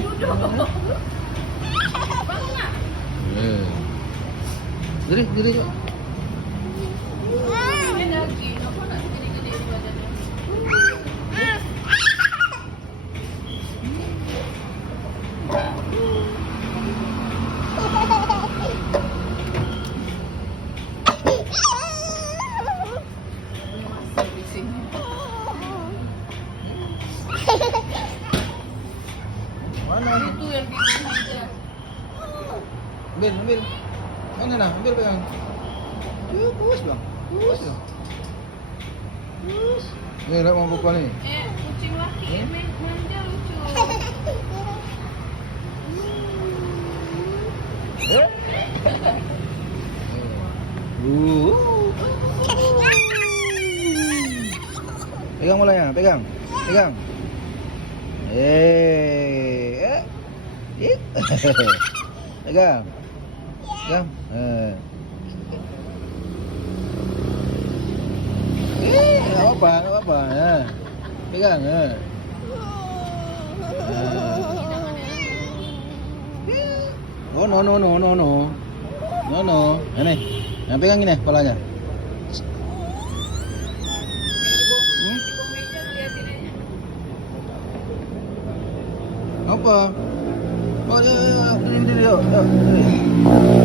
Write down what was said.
duduk. Bangun nak. Diri yuk. Ini lagi. Apa nak gede-gede badannya? Masih di sini. Mana? Itu yang bikin aja. Ambil. Mana nak? Ambil pegang. Yuk, push bang. Push bang. Push. Ni nak mau buka ni. Kucing laki manja lucu. Pegang mulanya, pegang. Pegang. Pegang. Pegang. Enggak apa-apa. Pegang. Oh, no. Ini. Yang pegang ini kepalanya. Di meja liatin aja. Apa? Oh, yuk. Yuk.